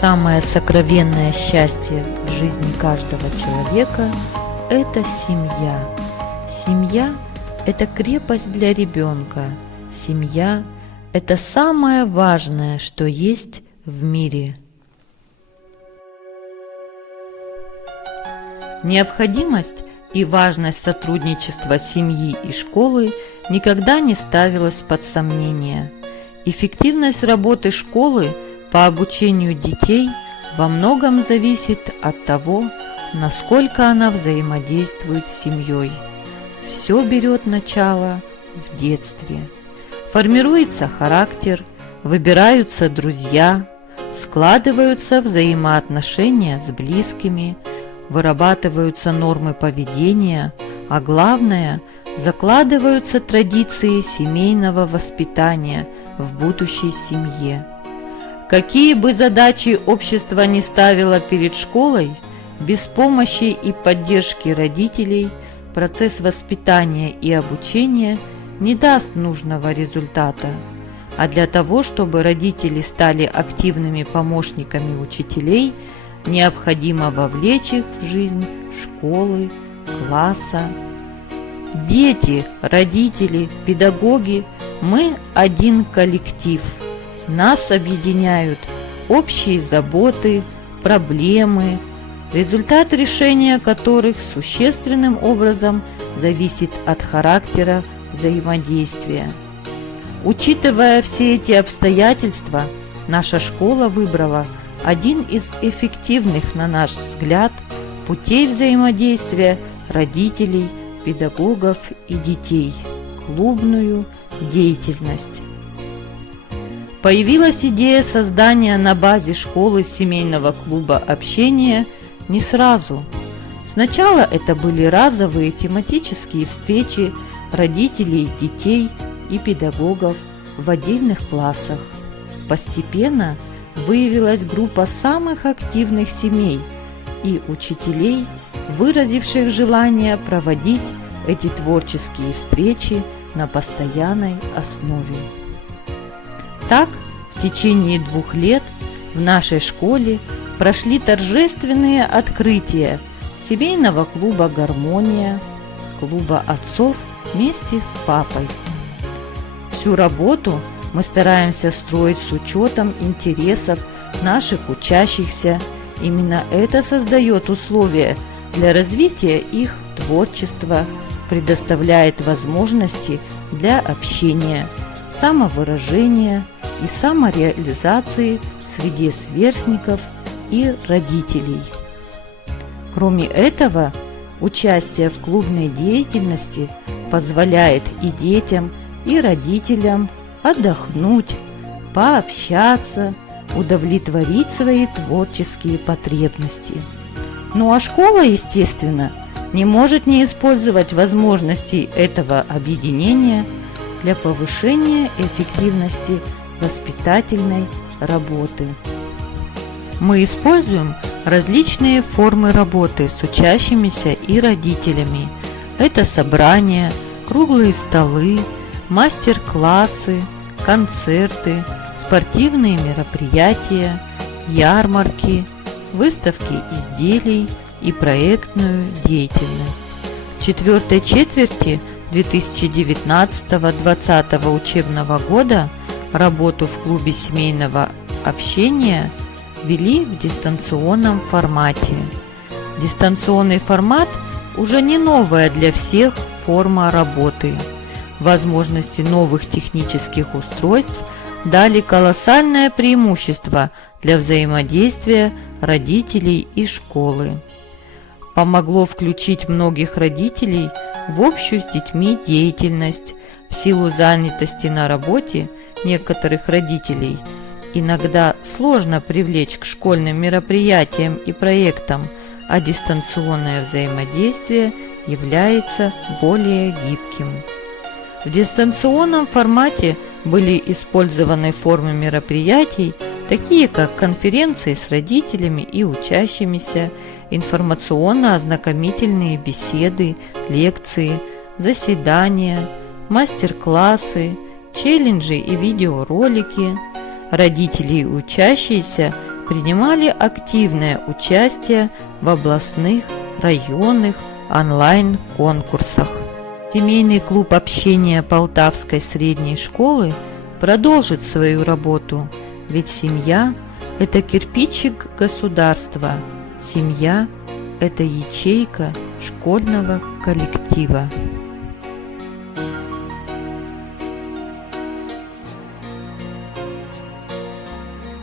Самое сокровенное счастье в жизни каждого человека – это семья. Семья – это крепость для ребенка. Семья – это самое важное, что есть в мире. Необходимость и важность сотрудничества семьи и школы никогда не ставилась под сомнение. Эффективность работы школы по обучению детей во многом зависит от того, насколько она взаимодействует с семьей. Все берет начало в детстве. Формируется характер, выбираются друзья, складываются взаимоотношения с близкими, вырабатываются нормы поведения, а главное – закладываются традиции семейного воспитания в будущей семье. Какие бы задачи общество ни ставило перед школой, без помощи и поддержки родителей процесс воспитания и обучения не даст нужного результата. А для того, чтобы родители стали активными помощниками учителей, необходимо вовлечь их в жизнь школы, класса. Дети, родители, педагоги – мы один коллектив. Нас объединяют общие заботы, проблемы, результат решения которых существенным образом зависит от характера взаимодействия. Учитывая все эти обстоятельства, наша школа выбрала один из эффективных, на наш взгляд, путей взаимодействия родителей, педагогов и детей – клубную деятельность. Появилась идея создания на базе школы семейного клуба общения не сразу. Сначала это были разовые тематические встречи родителей, детей и педагогов в отдельных классах. Постепенно выявилась группа самых активных семей и учителей, выразивших желание проводить эти творческие встречи на постоянной основе. Так, в течение 2 лет в нашей школе прошли торжественные открытия семейного клуба «Гармония», клуба отцов вместе с папой. Всю работу мы стараемся строить с учетом интересов наших учащихся. Именно это создает условия для развития их творчества, предоставляет возможности для общения, самовыражения и самореализации в среде сверстников и родителей. Кроме этого, участие в клубной деятельности позволяет и детям, и родителям отдохнуть, пообщаться, удовлетворить свои творческие потребности. Ну а школа, естественно, не может не использовать возможностей этого объединения для повышения эффективности воспитательной работы. Мы используем различные формы работы с учащимися и родителями. Это собрания, круглые столы, мастер-классы, концерты, спортивные мероприятия, ярмарки, выставки изделий и проектную деятельность. В 4-й четверти 2019-2020 учебного года работу в клубе семейного общения вели в дистанционном формате. Дистанционный формат уже не новая для всех форма работы. Возможности новых технических устройств дали колоссальное преимущество для взаимодействия родителей и школы. Помогло включить многих родителей в общую с детьми деятельность. В силу занятости на работе некоторых родителей иногда сложно привлечь к школьным мероприятиям и проектам, а дистанционное взаимодействие является более гибким. В дистанционном формате были использованы формы мероприятий, такие как конференции с родителями и учащимися, информационно-ознакомительные беседы, лекции, заседания, мастер-классы, челленджи и видеоролики. Родители и учащиеся принимали активное участие в областных, районных, онлайн-конкурсах. Семейный клуб общения Полтавской средней школы продолжит свою работу, ведь семья – это кирпичик государства, семья – это ячейка школьного коллектива.